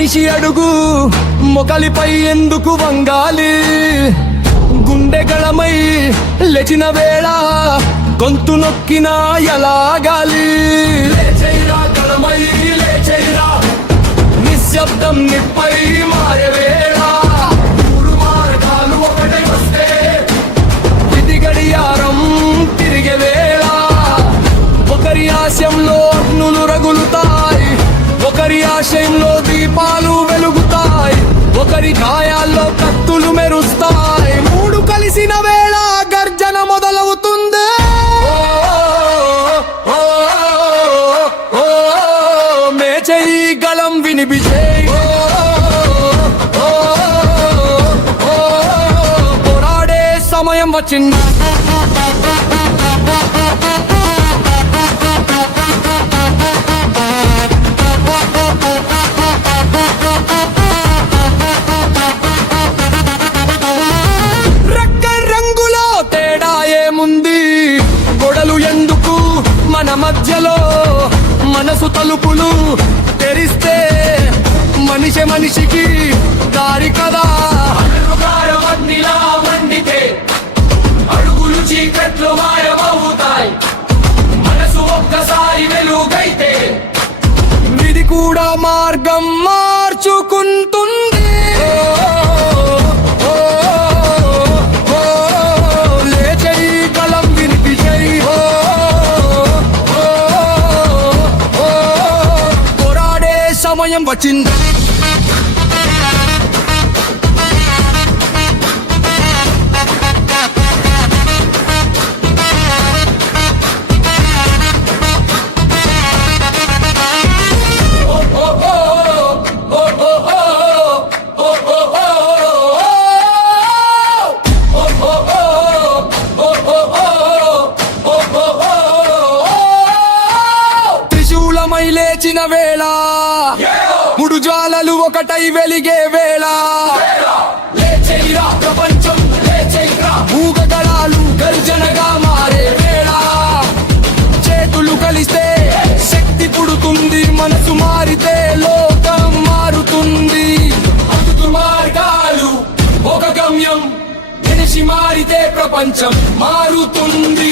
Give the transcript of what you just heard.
మనిషి అడుగు మొకలిపై ఎందుకు వంగాలి? గుండె గళమై లేచిన వేళ గొంతు నొక్కినా ఎలాగాలి? లేచైరా గళమై లేచైరా, నిశ్శబ్దం నిప్పై మారే వేళ. మూడు మార్గాలు ఒకటై వస్తే ఇది గడియారం తిరిగే వేళ. ఒకరి ఆశయంలో అగ్నులు రగులుతాయి, ఒకరి ఆశయంలో దీపాలు వెలుగుతాయి, ఒకరి గాయాల్లో కత్తులు మెరుస్తాయి. మూడు కలిసిన వేళ గర్జన మొదలవుతుంది. మేచై గళం వినిపించేయ్, పోరాడే సమయం వచ్చింది. మన మధ్యలో మనసు తలుపులు తెరిస్తే మనిషి మనిషికి దారి కదా. మండితే అడుగులు చీకట్లు మాయమవుతాయి, మనసు ఒక్కసారి వెలుగైతే విధి కూడా మార్గం మార్చుకుంటుంది. సమయం వచ్చింది. త్రిశూలమై లేచిన వేళ, మూడు జ్వాలలు ఒకటై వెలిగే వేళ. లేచైరా ప్రపంచం లేచైరా, మూగగళాలు గర్జనగా మారే వేళ. చేతులు కలిస్తే శక్తి పుడుతుంది, మనసు మారితే లోకం మారుతుంది. అందుకు మార్గాలు ఒక గమ్యం, మనిషి మారితే ప్రపంచం మారుతుంది.